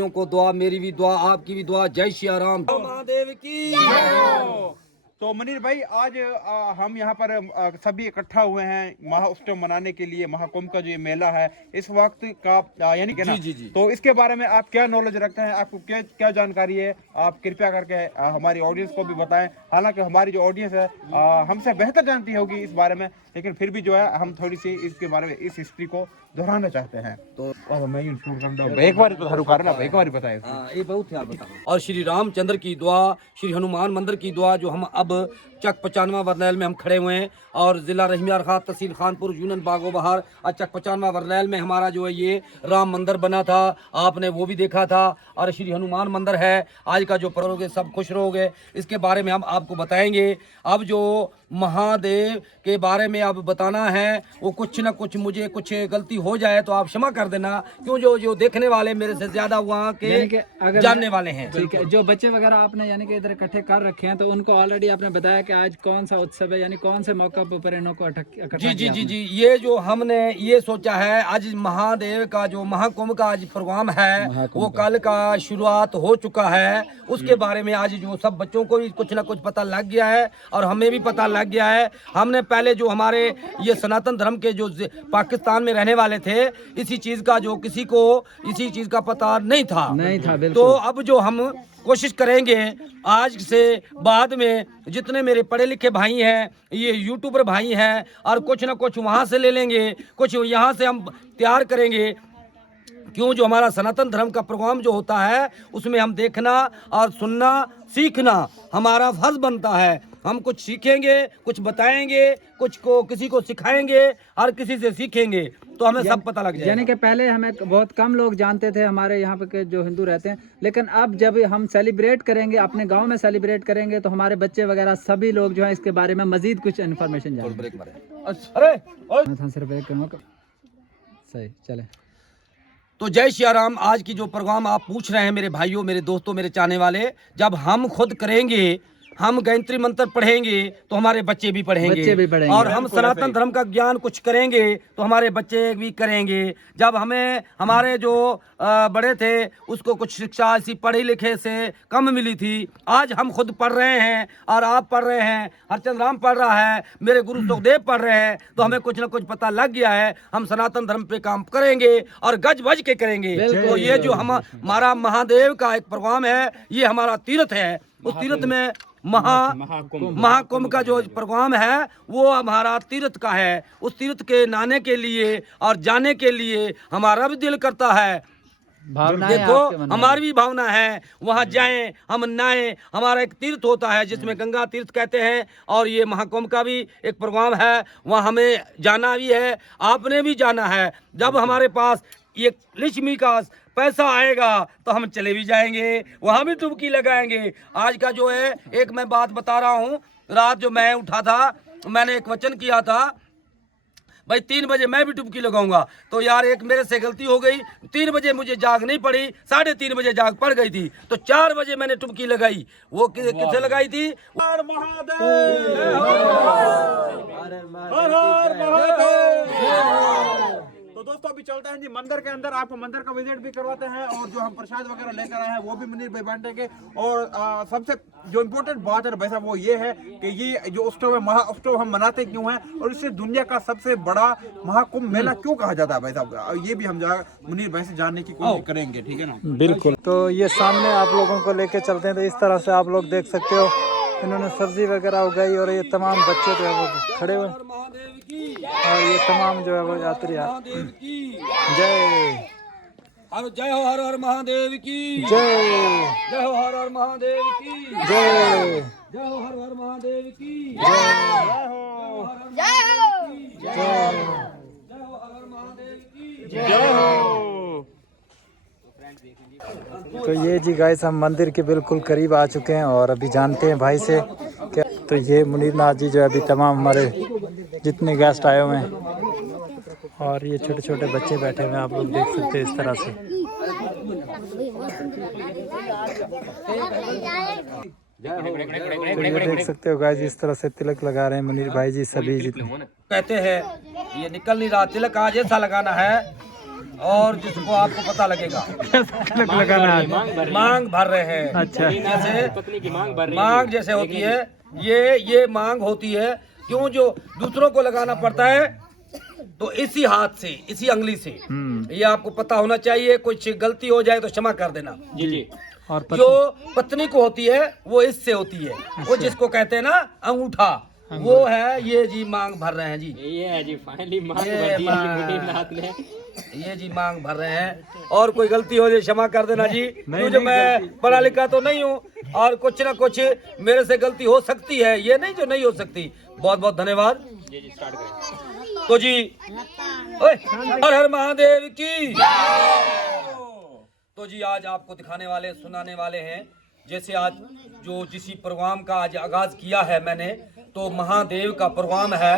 को दुआ, मेरी भी दुआ, आपकी भी दुआ। जय श्री राम महादेव की। तो मुनीर भाई, आज हम यहाँ पर सभी इकट्ठा हुए हैं महाउत्सव मनाने के लिए। महाकुंभ का जो ये मेला है इस वक्त का, यानी कि ना, जी। तो इसके बारे में आप क्या नॉलेज रखते हैं, आपको क्या क्या जानकारी है? आप कृपया करके हमारी ऑडियंस को भी बताएं। हालांकि हमारी जो ऑडियंस है हमसे बेहतर जानती होगी इस बारे में, लेकिन फिर भी जो है हम थोड़ी सी इसके बारे में, इस हिस्ट्री को दोहराना चाहते हैं। तो मैं एक बार बताएं। ये बहुत है, बताओ। और श्री रामचंद्र की दुआ, श्री हनुमान मंदिर की दुआ, जो हम अब चक 95 वरनैल में हम खड़े हुए हैं, और जिला रहीमियार खां, तहसील खानपुर, यूनियन बागो बहार, और चक 95 वरनैल में हमारा जो है ये राम मंदिर बना था, आपने वो भी देखा था। और श्री हनुमान मंदिर है, आज का जो पर्व है सब खुश रहोगे। इसके बारे में हम आपको बताएंगे। अब जो महादेव के बारे में अब बताना है, वो कुछ न कुछ मुझे कुछ गलती हो जाए तो आप क्षमा कर देना, क्यों जो देखने वाले मेरे से ज्यादा वहाँ के जानने वाले हैं। ठीक है, जो बच्चे वगैरह आपने यानी कि इधर इकट्ठे कर रखे हैं, तो उनको ऑलरेडी आपने बताया कि आज कौन सा उत्सव है, यानी कौन से मौका पर इनको इकट्ठा जी, ये जो हमने ये सोचा है, आज महादेव का जो महाकुंभ का आज प्रोग्राम है, वो कल का शुरुआत हो चुका है। उसके बारे में आज जो सब बच्चों को भी कुछ ना कुछ पता लग गया है, और हमें भी पता लग गया है। हमने पहले जो हमारे ये सनातन धर्म के जो पाकिस्तान में रहने वाले थे, इसी चीज का जो किसी को इसी चीज का पता नहीं था तो अब जो हम कोशिश करेंगे, आज से बाद में जितने मेरे पढ़े लिखे भाई हैं, ये यूट्यूबर भाई हैं, और कुछ ना कुछ वहाँ से ले लेंगे, कुछ यहाँ से हम तैयार करेंगे। क्यों जो हमारा सनातन धर्म का प्रोग्राम जो होता है, उसमें हम देखना और सुनना, सीखना हमारा फर्ज बनता है। हम कुछ सीखेंगे, कुछ बताएंगे, कुछ को किसी को सिखाएंगे, और किसी से सीखेंगे, तो हमें सब पता लग जाएगा। यानी कि पहले हमें बहुत कम लोग जानते थे, हमारे यहाँ पे के जो हिंदू रहते हैं, लेकिन अब जब हम सेलिब्रेट करेंगे, अपने गांव में सेलिब्रेट करेंगे, तो हमारे बच्चे वगैरह सभी लोग जो है इसके बारे में मजीद कुछ इन्फॉर्मेशन जानेंगे। सही चले। तो जय श्री राम। आज की जो प्रोग्राम आप पूछ रहे हैं मेरे भाइयों, मेरे दोस्तों, मेरे चाहने वाले, जब हम खुद करेंगे, हम गायत्री मंत्र पढ़ेंगे तो हमारे बच्चे भी पढ़ेंगे, और हम सनातन धर्म का ज्ञान कुछ करेंगे तो हमारे बच्चे भी करेंगे। जब हमें हमारे जो बड़े थे उसको कुछ शिक्षा ऐसी पढ़े लिखे से कम मिली थी, आज हम खुद पढ़ रहे हैं, और आप पढ़ रहे हैं, हरचंद राम पढ़ रहा है, मेरे गुरु सुखदेव पढ़ रहे हैं, तो हमें कुछ ना कुछ पता लग गया है। हम सनातन धर्म पे काम करेंगे और गज बज के करेंगे। तो ये जो हमारा महादेव का एक प्रोग्राम है, ये हमारा तीर्थ है। उस तीर्थ में महाकुंभ का जो प्रोग्राम है वो हमारा तीर्थ का है। उस तीर्थ के नहाने के लिए और जाने के लिए हमारा भी दिल करता है। देखो, हमारी भी भावना है, वहाँ जाएं, हम नहाएं। हमारा एक तीर्थ होता है जिसमें गंगा तीर्थ कहते हैं, और ये महाकुंभ का भी एक प्रोग्राम है, वहाँ हमें जाना भी है, आपने भी जाना है। जब हमारे पास ये लक्ष्मी का पैसा आएगा तो हम चले भी जाएंगे, वहाँ भी डुबकी लगाएंगे। आज का जो है, एक मैं बात बता रहा हूँ, रात जो मैं उठा था, मैंने एक वचन किया था, भाई 3 बजे मैं भी डुबकी लगाऊंगा। तो यार एक मेरे से गलती हो गई, 3 बजे मुझे जाग नहीं पड़ी, 3:30 बजे जाग पड़ गई थी, तो 4 बजे मैंने डुबकी लगाई। वो किसे लगाई थी? हर महादेव। तो दोस्तों अभी चलते हैं जी मंदिर के अंदर, आपको मंदिर का विजिट भी करवाते हैं, और जो हम प्रसाद वगैरह लेकर आए हैं वो भी मुनीर भाई बांटेंगे। और सबसे जो इम्पोर्टेंट बात है भाई साहब, वो ये है कि ये जो उत्सव है, महा उत्सव हम मनाते क्यों हैं, और इसे दुनिया का सबसे बड़ा महाकुंभ मेला क्यों कहा जाता है भाई साहब, ये भी हम मुनीर भाई से जानने की कोशिश करेंगे। ठीक है ना? बिल्कुल। तो ये सामने आप लोगों को लेके चलते हैं, तो इस तरह से आप लोग देख सकते हो, इन्होंने सब्जी वगैरह उगाई, और ये तमाम बच्चे जो है वो खड़े हुए, और ये तमाम जो है वो यात्री जय जय हो हर हर महादेव की जय हो हर हर महादेव की जय हो हर हर महादेव की जय हो हर हर महादेव की जय हो। तो ये जी गाइस, हम मंदिर के बिल्कुल करीब आ चुके हैं, और अभी जानते हैं भाई से क्या। तो ये मुनीर नाथ जी जो अभी तमाम हमारे जितने गेस्ट आए हुए हैं, और ये छोटे छोटे बच्चे बैठे हुए हैं, आप लोग देख सकते हैं इस तरह से। तो ये देख सकते हो गाइस, इस तरह से तिलक लगा रहे हैं मुनीर भाई जी सभी जितने। कहते हैं ये निकल नहीं रहा तिलक, आज ऐसा लगाना है और जिसको आपको पता लगेगा लगाना है। मांग भर रहे हैं। अच्छा। जैसे पत्नी की मांग भर रही मांग जैसे होती है, ये मांग होती है। क्यों जो दूसरों को लगाना पड़ता है तो इसी हाथ से, इसी अंगली से। ये आपको पता होना चाहिए। कुछ गलती हो जाए तो क्षमा कर देना। जी जी। और जो पत्नी को होती है वो इससे होती है, वो जिसको कहते हैं ना अंगूठा, वो है ये जी मांग भर रहे हैं जी। ये है जी फाइनली मांग ये भर दी मांग। मुनीरनाथ ने। ये जी मांग भर रहे हैं। और कोई गलती हो जाए क्षमा कर देना जी। क्योंकि मैं पढ़ा लिखा तो नहीं हूँ और कुछ ना कुछ मेरे से गलती हो सकती है, ये नहीं जो नहीं हो सकती। बहुत बहुत धन्यवाद। जी जी स्टार्ट करें। तो जी ओए, हर हर महादेव की। तो जी आज आपको दिखाने वाले, सुनाने वाले हैं। जैसे आज जो जिस प्रोग्राम का आज आगाज किया है मैंने, तो महादेव का प्रोग्राम है।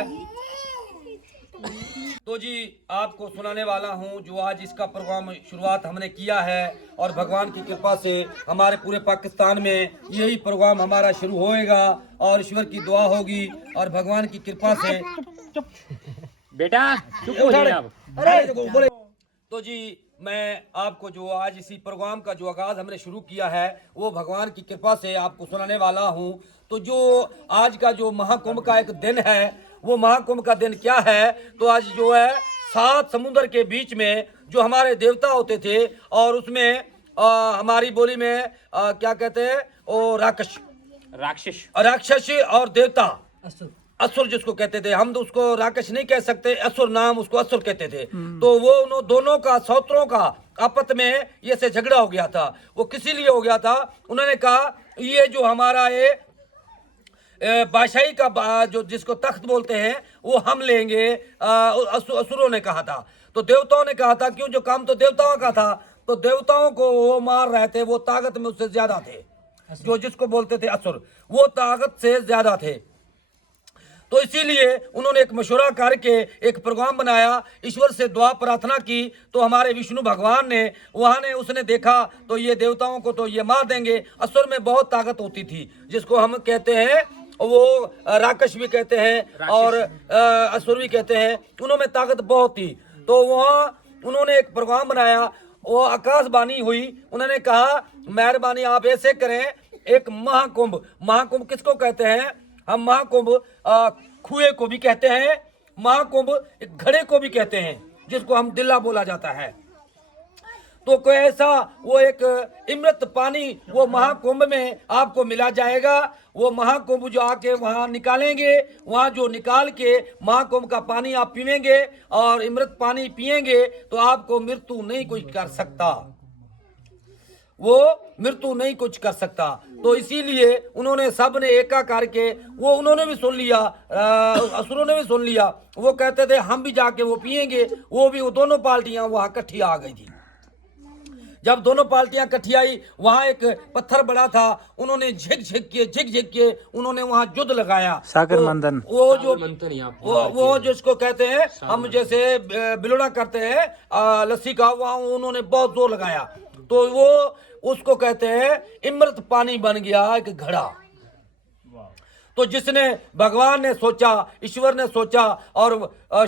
तो जी आपको सुनाने वाला हूँ जो आज इसका प्रोग्राम शुरुआत हमने किया है, और भगवान की कृपा से हमारे पूरे पाकिस्तान में यही प्रोग्राम हमारा शुरू होएगा, और ईश्वर की दुआ होगी और भगवान की कृपा से। बेटा चुप हो जाइए आप। बोले। तो जी मैं आपको जो आज इसी प्रोग्राम का जो आगाज हमने शुरू किया है, वो भगवान की कृपा से आपको सुनाने वाला हूँ। तो जो आज का जो महाकुंभ का एक दिन है, वो महाकुंभ का दिन क्या है? तो आज जो है 7 समुद्र के बीच में जो हमारे देवता होते थे, और उसमें हमारी बोली में क्या कहते हैं, वो राक्षस और देवता, असुर जिसको कहते थे। हम तो उसको राक्षस नहीं कह सकते, असुर नाम उसको असुर कहते थे। तो वो दोनों का, सौत्रों का आपस में ये से झगड़ा हो गया था। वो किसी लिए हो गया था? उन्होंने कहा ये जो हमारा ये बादशाही का जो जिसको तख्त बोलते हैं वो हम लेंगे। असुरों ने कहा था। तो देवताओं ने कहा था, क्यों जो काम तो देवताओं का था, तो देवताओं को वो मार रहे थे। वो ताकत में उससे ज्यादा थे, जो जिसको बोलते थे असुर, वो ताकत से ज्यादा थे। तो इसीलिए उन्होंने एक मशवरा करके एक प्रोग्राम बनाया, ईश्वर से दुआ प्रार्थना की। तो हमारे विष्णु भगवान ने उसने देखा तो ये देवताओं को तो ये मार देंगे। असुर में बहुत ताकत होती थी, जिसको हम कहते हैं वो राक्षस भी कहते हैं और असुर भी कहते हैं। उन्होंने ताकत बहुत थी। तो वहाँ उन्होंने एक प्रोग्राम बनाया, वो आकाशवाणी हुई। उन्होंने कहा मेहरबानी आप ऐसे करें, एक महाकुंभ किसको कहते हैं हम? महाकुंभ कुएं को भी कहते हैं, महाकुंभ एक घड़े को भी कहते हैं, जिसको हम दिल्ला बोला जाता है। तो कोई ऐसा वो एक अमृत पानी वो महाकुंभ में आपको मिला जाएगा। वो महाकुंभ जो आके वहाँ निकालेंगे, वहाँ जो निकाल के महाकुंभ का पानी आप पीएंगे और अमृत पानी पिएंगे, तो आपको मृत्यु नहीं कुछ कर सकता, वो मृत्यु नहीं कुछ कर सकता। तो इसीलिए उन्होंने सब ने एका करके वो उन्होंने भी सुन लिया, असुरों ने भी सुन लिया। वो कहते थे हम भी जाके वो पिएंगे। वो दोनों पार्टियां वहां इकट्ठी आ गई थी। जब दोनों पार्टियां इकट्ठी आई, वहां एक पत्थर बड़ा था, उन्होंने झिक झिक के उन्होंने वहां युद्ध लगाया। सागर मंथन, वो जो वो जिसको कहते हैं हम जैसे बिलोड़ा करते हैं लस्सी का, वहां उन्होंने बहुत जोर लगाया। तो वो उसको कहते हैं अमृत पानी बन गया एक घड़ा। तो जिसने भगवान ने सोचा, ईश्वर ने सोचा और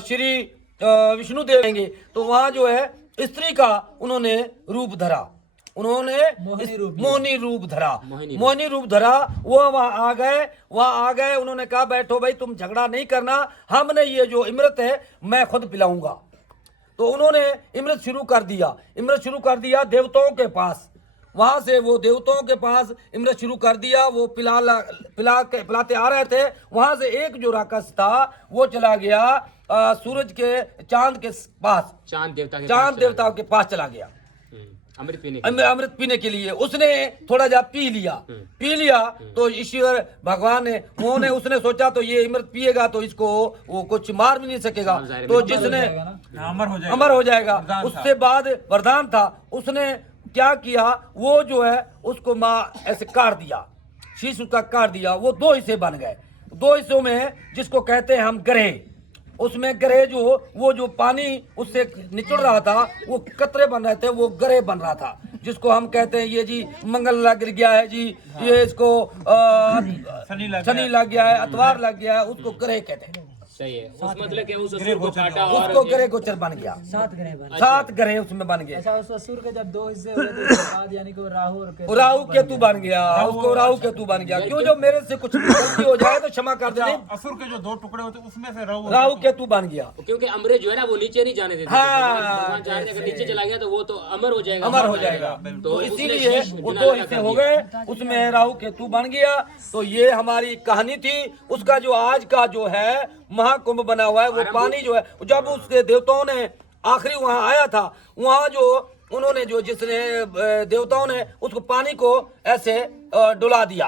श्री विष्णु देव देंगे, तो वहां जो है स्त्री का उन्होंने रूप धरा, उन्होंने मोहिनी रूप धरा। वो वहां आ गए। उन्होंने कहा बैठो भाई, तुम झगड़ा नहीं करना, हमने ये जो अमृत है मैं खुद पिलाऊंगा। तो उन्होंने अमृत शुरू कर दिया देवताओं के पास। वहां से वो देवताओं के पास अमृत शुरू कर दिया। वो पिलाते आ रहे थे। वहां से एक जो राक्षस था वो चला गया सूरज के चांद के पास, चांद देवताओं के पास चला गया अमृत पीने के लिए। उसने थोड़ा जा पी लिया। तो ईश्वर भगवान ने उसने सोचा तो ये अमृत पिएगा तो इसको वो कुछ मार भी नहीं सकेगा, तो जिसने अमर हो जाएगा। उससे बाद वरदान था, उसने क्या किया, वो जो है उसको माँ ऐसे काट दिया, शीश उसका काट दिया। वो 2 हिस्से बन गए। 2 हिस्सों में जिसको कहते हैं हम ग्रह, उसमें ग्रह वो जो पानी उससे निचुड़ रहा था, वो कतरे बन रहे थे, वो ग्रह बन रहा था, जिसको हम कहते हैं ये जी मंगल गिर गया है जी, ये इसको शनि लग गया है, अतवार लग गया है, उसको ग्रह कहते हैं। सही है। उस मतलब क्या उस असुर को काटा और उसको ग्रह गोचर बन गया, 7 ग्रह उसमें बन गए। अच्छा, उस असुर के जब 2 हिस्से हुए थे उसके बाद यानी कि वो राहु केतु बन गया, उसको राहु केतु बन गया। क्यों, जो मेरे से कुछ गलती हो जाए तो क्षमा कर देने। असुर के जो 2 टुकड़े होते उसमें से राहु केतु बन गया। क्योंकि अमृत जो है ना वो नीचे नहीं जाने देते। भगवान चाहते हैं अगर नीचे चला गया तो वो तो अमर हो जाएगा, अमर हो जाएगा। तो इसीलिए वो 2 हिस्से हो गए, उसमें राहु केतु बन गया। तो ये हमारी कहानी थी। उसका जो आज का जो है महाकुंभ बना हुआ है, वो पानी जो है, जब उसके देवताओं ने आखिरी वहां आया था, वहां जो उन्होंने जो जिसने देवताओं ने उसको पानी को ऐसे डुला दिया,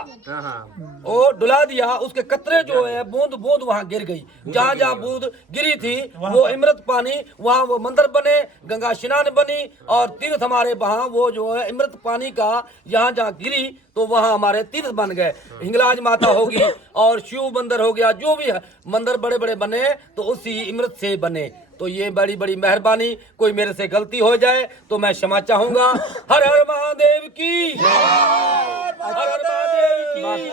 वो डुला दिया, उसके कतरे जो है बूंद बूंद वहां गिर गई। जहां जहां बूंद गिरी थी वो अमृत पानी, वहां वो मंदिर बने, गंगा स्नान बनी और तीर्थ हमारे वहां वो जो है अमृत पानी का जहां जहां गिरी तो वहां हमारे तीर्थ बन गए। हिंगलाज माता होगी और शिव मंदिर हो गया, जो भी है मंदिर बड़े बड़े बने तो उसी अमृत से बने। तो ये बड़ी बड़ी मेहरबानी। कोई मेरे से गलती हो जाए तो मैं क्षमा चाहूंगा। हर हर महादेव की, हर हर महादेव की।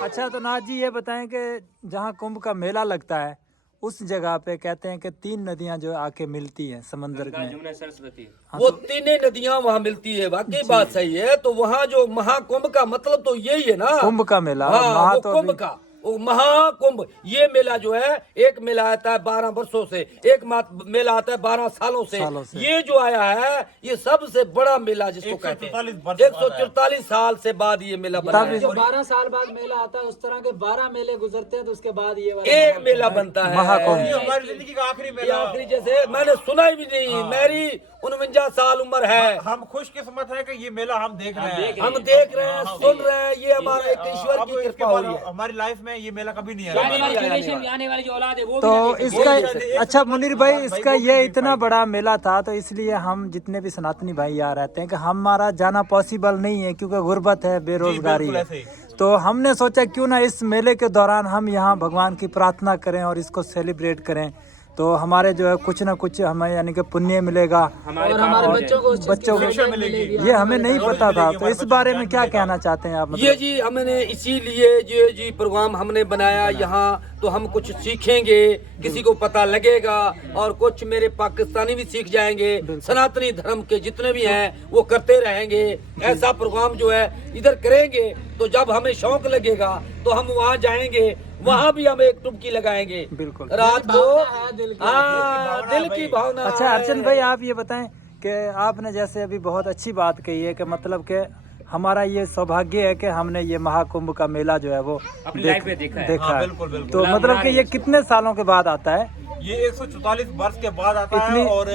अच्छा, तो नाथ जी ये बताएं कि जहाँ कुंभ का मेला लगता है उस जगह पे कहते हैं कि 3 नदियां जो आके मिलती हैं समंदर में, जमुना सरस्वती, वो 3 नदियां वहाँ मिलती है। वाकई बात सही है। तो वहाँ जो महाकुंभ का मतलब तो यही है ना, कुंभ का मेला। हाँ, महा वो तो कुंभ अभी- का वो महाकुंभ। ये मेला जो है, एक मेला आता है 12 वर्षों से, एक मेला आता है 12 सालों से। ये जो आया है ये सबसे बड़ा मेला जिसको कहते हैं। 144 साल से बाद ये मेला बना है। 12 साल बाद मेला आता है, उस तरह के 12 मेले गुजरते हैं तो उसके बाद ये वाला एक मेला बनता है महाकुंभ। ये हमारी जिंदगी का आखिरी ये मेला। आखिरी, जैसे मैंने सुना ही भी नहीं। मेरी 49 साल उम्र है। हम खुशकिस्मत है कि ये मेला हम देख रहे हैं। हम देख रहे हैं, सुन रहे हैं। ये हमारा एक ईश्वर अब की इसके कृपा हो बाद रही है। हमारी लाइफ में ये मेला कभी नहीं आने आएगा। वाली जनरेशन, आने वाली जो औलाद है वो भी तो ना देखे। इसका अच्छा मुनीर भाई, इसका ये इतना बड़ा मेला था तो इसलिए हम जितने भी सनातनी भाई यहाँ रहते हैं कि हमारा जाना पॉसिबल नहीं है क्योंकि गुर्बत है, बेरोजगारी बिल्कुल है। ऐसे ही। तो हमने सोचा क्यों ना इस मेले के दौरान हम यहाँ भगवान की प्रार्थना करें और इसको सेलिब्रेट करें, तो हमारे जो है कुछ ना कुछ हमें यानी कि पुण्य मिलेगा हमारे और हमारे पास बच्चों को उस चीज़ की बच्चों को। शिक्षा मिलेगी। ये हमें नहीं पता था, तो इस बारे में क्या कहना चाहते हैं आप? ये जी हमने इसीलिए ये जी प्रोग्राम हमने बनाया यहाँ, तो हम कुछ सीखेंगे, किसी को पता लगेगा और कुछ मेरे पाकिस्तानी भी सीख जाएंगे। सनातनी धर्म के जितने भी हैं वो करते रहेंगे। ऐसा प्रोग्राम जो है इधर करेंगे तो जब हमें शौक लगेगा तो हम वहाँ जाएंगे, वहाँ भी हम एक टुबकी लगाएंगे बिल्कुल। रात को। दिल की हाँ, दिल की भावना। अच्छा अर्चन भाई, आप ये बताएं कि आपने जैसे अभी बहुत अच्छी बात कही है कि मतलब कि हमारा ये सौभाग्य है कि हमने ये महाकुंभ का मेला जो है वो अपनी लाइफ में देखा है। देखा हाँ, है। बिल्कुल, बिल्कुल। तो मतलब कि ये कितने सालों के बाद आता है? ये 144 वर्ष के बाद आता है इतनी- और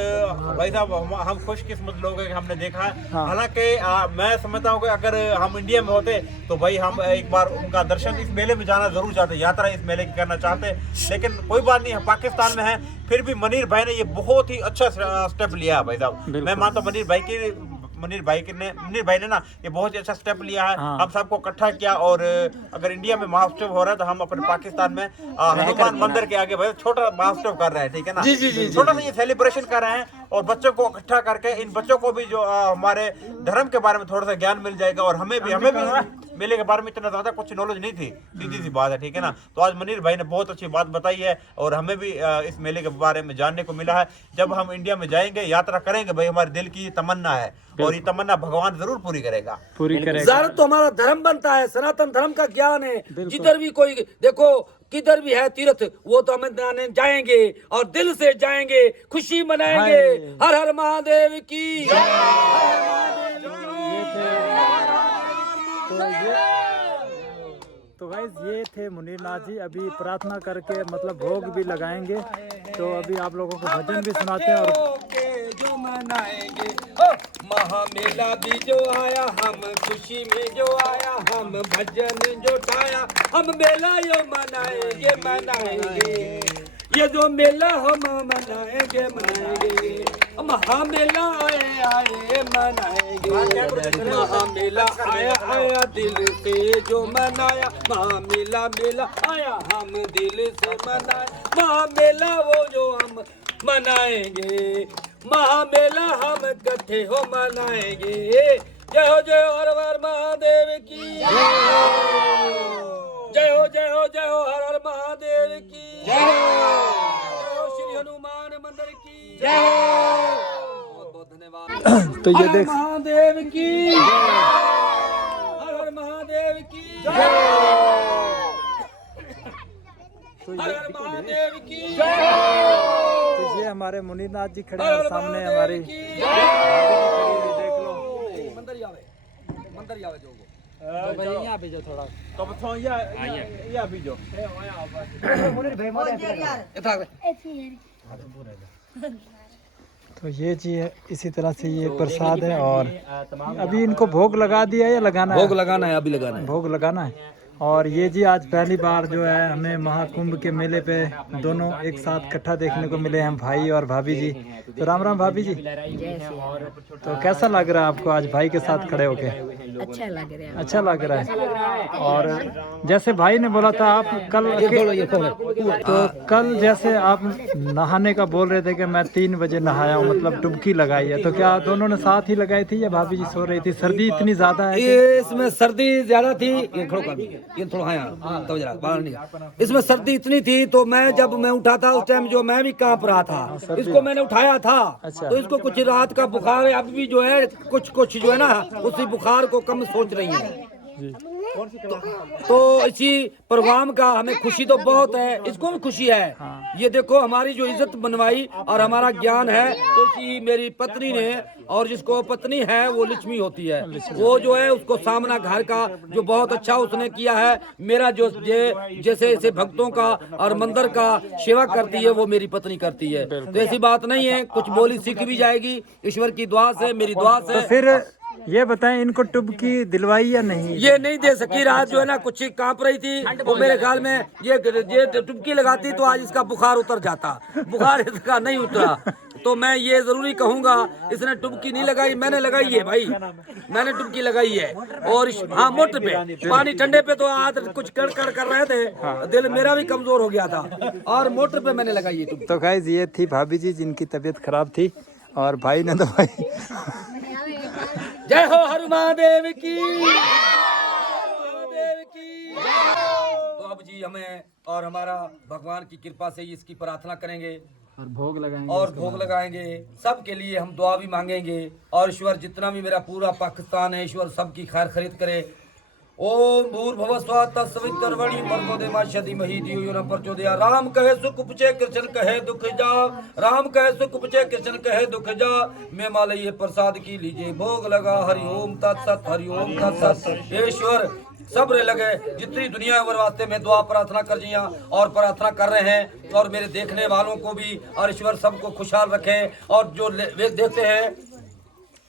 भाई साहब हम खुशकिस्मत लोग हैं कि हमने देखा है। हाँ। हालांकि मैं समझता हूँ कि अगर हम इंडिया में होते तो भाई हम एक बार उनका दर्शन इस मेले में जाना जरूर चाहते, यात्रा इस मेले की करना चाहते, लेकिन कोई बात नहीं, हम पाकिस्तान में है। फिर भी मनीर भाई ने ये बहुत ही अच्छा स्टेप लिया है भाई साहब। मैं मानता हूँ मनीर भाई ने ना ये बहुत ही अच्छा स्टेप लिया है। हाँ। हम सबको इकट्ठा किया और अगर इंडिया में महाउत्सव हो रहा है तो हम अपने पाकिस्तान में हनुमान मंदिर के आगे भाई छोटा महाउत्सव कर रहे हैं, ठीक है ना। जी, जी, जी, छोटा सा ये सेलिब्रेशन कर रहे हैं और बच्चों को इकट्ठा करके इन बच्चों को भी जो हमारे धर्म के बारे में थोड़ा सा ज्ञान मिल जाएगा और हमें भी मेले के बारे में इतना ज्यादा कुछ नॉलेज नहीं थी, सीधी सी बात है, ठीक है ना। तो आज मनीर भाई ने बहुत अच्छी बात बताई है और हमें भी इस मेले के बारे में जानने को मिला है। जब हम इंडिया में जाएंगे, यात्रा करेंगे, भाई हमारे दिल की तमन्ना है और ये तमन्ना भगवान जरूर पूरी करेगा। पूरी करेगा। ज़ाहिर तो हमारा धर्म बनता है, सनातन धर्म का ज्ञान है। जिधर भी कोई देखो किधर भी है तीर्थ, वो तो हमें जाने जाएंगे और दिल से जाएंगे, खुशी मनाएंगे। हर हर महादेव की। तो गाइस ये थे मुनीर नाथ जी। अभी प्रार्थना करके मतलब भोग भी लगाएंगे, तो अभी आप लोगों को भजन भी सुनाते हैं और जो मनाएंगे महामेला भी जो आया, हम खुशी में जो आया, हम भजन जो गाया, हम मेला यो मनाएंगे मनाएंगे। ये जो मेला हम मनाएंगे मनाएंगे, महामेला आए आए मनाएंगे। महामेला आया आया दिल से जो मनाया, महामेला मेला आया हम दिल से मनाए। महामेला वो जो हम मनाएंगे, महामेला हम इकट्ठे हो मनाएंगे। जय हो हर हर महादेव की जय हो, जय हो हर हर महादेव की जय। तो ये हर हर देख महादेव की हर हर महादेव की हर हर महादेव की तो ये हमारे मुनीनाथ जी खड़े हैं सामने हमारी मंदिर जावे जो यहाँ पे जो थोड़ा तो बताओ या भी जो तो ये जी है, इसी तरह से ये प्रसाद है। और अभी इनको भोग लगा दिया या लगाना भोग है? लगाना है, अभी लगाना है। भोग लगाना है। और ये जी आज पहली बार जो है हमें महाकुंभ के मेले पे दोनों एक साथ इकट्ठा देखने को मिले हैं, भाई और भाभी जी। तो राम राम भाभी जी। तो कैसा लग रहा है आपको आज भाई के साथ खड़े होके? अच्छा लग रहा है। अच्छा लग रहा है। और जैसे भाई ने बोला था आप कल तो कल जैसे आप नहाने का बोल रहे थे कि मैं 3 बजे नहाया हूँ, मतलब डुबकी लगाई है, तो क्या दोनों ने साथ ही लगाई थी या भाभी जी सो रही थी? सर्दी इतनी ज्यादा है ये इसमें सर्दी ज्यादा थी। ये खड़ो कर, ये थोड़ा हाँ तब जरा बाहर निकाल। इसमें सर्दी इतनी थी तो जब मैं उठा था उस टाइम जो मैं भी कांप रहा था, इसको मैंने उठाया था। अच्छा। तो इसको कुछ रात का बुखार है, अब भी जो है कुछ जो है ना उसी बुखार को कम सोच रही है। तो इसी प्रोग्राम का हमें खुशी तो बहुत है, इसको भी खुशी है। ये देखो हमारी जो इज्जत बनवाई और हमारा ज्ञान है, तो इसी मेरी पत्नी ने, और जिसको पत्नी है वो लक्ष्मी होती है, वो जो है उसको सामना घर का जो बहुत अच्छा उसने किया है। मेरा जो जैसे ऐसे भक्तों का और मंदिर का सेवा करती है वो मेरी पत्नी करती है। तो ऐसी बात नहीं है, कुछ बोली सीख भी जाएगी ईश्वर की दुआ से, मेरी दुआ से। तो फिर ये बताएं इनको डुबकी दिलवाई या नहीं? ये नहीं दे सकी, रात जो है ना कुछ कांप रही थी, वो मेरे ख्याल में ये डुबकी लगाती तो आज इसका बुखार उतर जाता। बुखार इसका नहीं उतरा। तो मैं ये जरूरी कहूंगा, इसने डुबकी नहीं लगाई, मैंने लगाई है भाई, मैंने डुबकी लगाई है। और हाँ मोटर पे, पानी ठंडे पे तो आज कुछ कड़ कर रहे थे, दिल मेरा भी कमजोर हो गया था, और मोटर पे मैंने लगाई है डुबकी। तो गाइस ये थी भाभी जी जिनकी तबीयत खराब थी, और भाई ने तो भाई जय हो हर महादेव की, महादेव की। तो अब जी हमें और हमारा भगवान की कृपा से इसकी प्रार्थना करेंगे और भोग लगाएंगे सबके लिए हम दुआ भी मांगेंगे। और ईश्वर जितना भी मेरा पूरा पाकिस्तान है, ईश्वर सबकी खैर खरीद करे। ओम भूर्भुवस्सुः तत्सवितुर्वरेण्यं भर्गो देवस्य धीमहि धियो यो न प्रचोदयात्। राम कहे सुख उपजे, कृष्ण कहे दुख जा। राम कहे सुख उपजे, कृष्ण कहे दुख जा। मैं मालय प्रसाद की लीजिए भोग लगा। हरि ओम तत्सत, हरि ओम तत्सत। ईश्वर सब्र लगे, जितनी दुनिया है वास्ते में दुआ प्रार्थना कर जिया और प्रार्थना कर रहे हैं, और मेरे देखने वालों को भी, और ईश्वर सबको खुशहाल रखे। और जो वे देखते हैं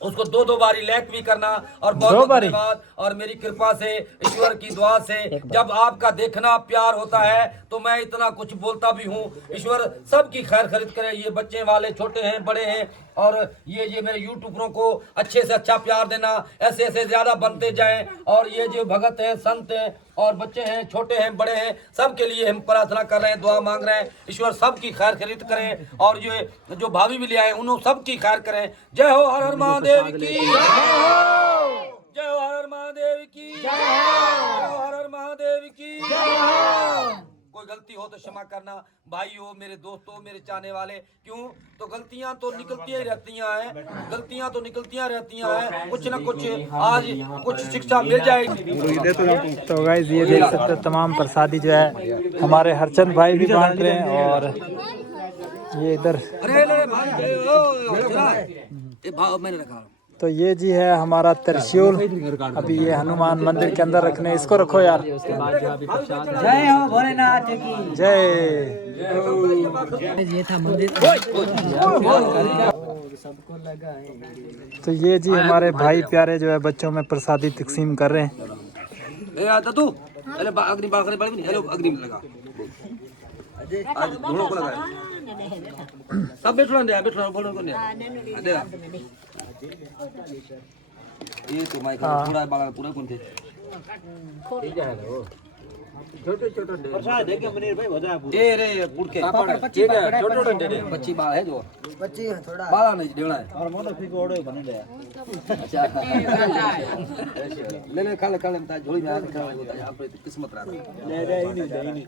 उसको 2 बारी लाइक भी करना, और बहुत धन्यवाद। और मेरी कृपा से, ईश्वर की दुआ से, जब आपका देखना प्यार होता है तो मैं इतना कुछ बोलता भी हूँ। ईश्वर सबकी खैर खरीद करे। ये बच्चे वाले छोटे हैं बड़े हैं, और ये मेरे यूट्यूबरों को अच्छे से अच्छा प्यार देना, ऐसे ऐसे ज्यादा बनते जाएं। और ये जो भगत हैं, संत हैं, और बच्चे हैं, छोटे हैं, बड़े हैं, सबके लिए हम प्रार्थना कर रहे हैं, दुआ मांग रहे हैं। ईश्वर सबकी खैर खरीद करें, और जो भाभी भी ले आए उन्होंने सबकी खैर करें। जय हो हर हर महादेव की, जय हो हर हर महादेव की, जय हो हर हर महादेव की। कोई गलती हो तो क्षमा करना भाइयों, मेरे दोस्तों, मेरे चाहने वाले। क्यों तो गलतियां तो निकलती ही रहती हैं, गलतियां तो निकलतियां रहती हैं, कुछ न कुछ आज कुछ शिक्षा मिल जाएगी। तो गाइस ये देख सकते हैं तमाम प्रसादी जो है हमारे हरचंद भाई भी बांट रहे हैं। और ये इधर मैंने रखा। तो ये जी है हमारा त्रिशूल, अभी ये हनुमान मंदिर के अंदर रखने, इसको रखो यार। जय हो भोलेनाथ की जय। ये था मंदिर सबको लगा है। तो ये जी हमारे भाई प्यारे जो है बच्चों में प्रसादी तकसीम कर रहे हैं। तू अग्नि बाखरे पड़े हेलो अग्नि में लगा, आज दोनों को लगा, सब बैठो बोलो को ये तो माइक थोड़ा बाला पूरा कौन थे छोटे प्रसाद है क्या मनीर भाई हो जाए ए रे गुड़ के ठीक है छोटे बच्ची बाल है जो बच्ची थोड़ा बाला नहीं देना है और मोटो फिको ओड़े बने ले। अच्छा ले खा ले ता झोली में हाथ खा होता है, आप किस्मत रहा ले नहीं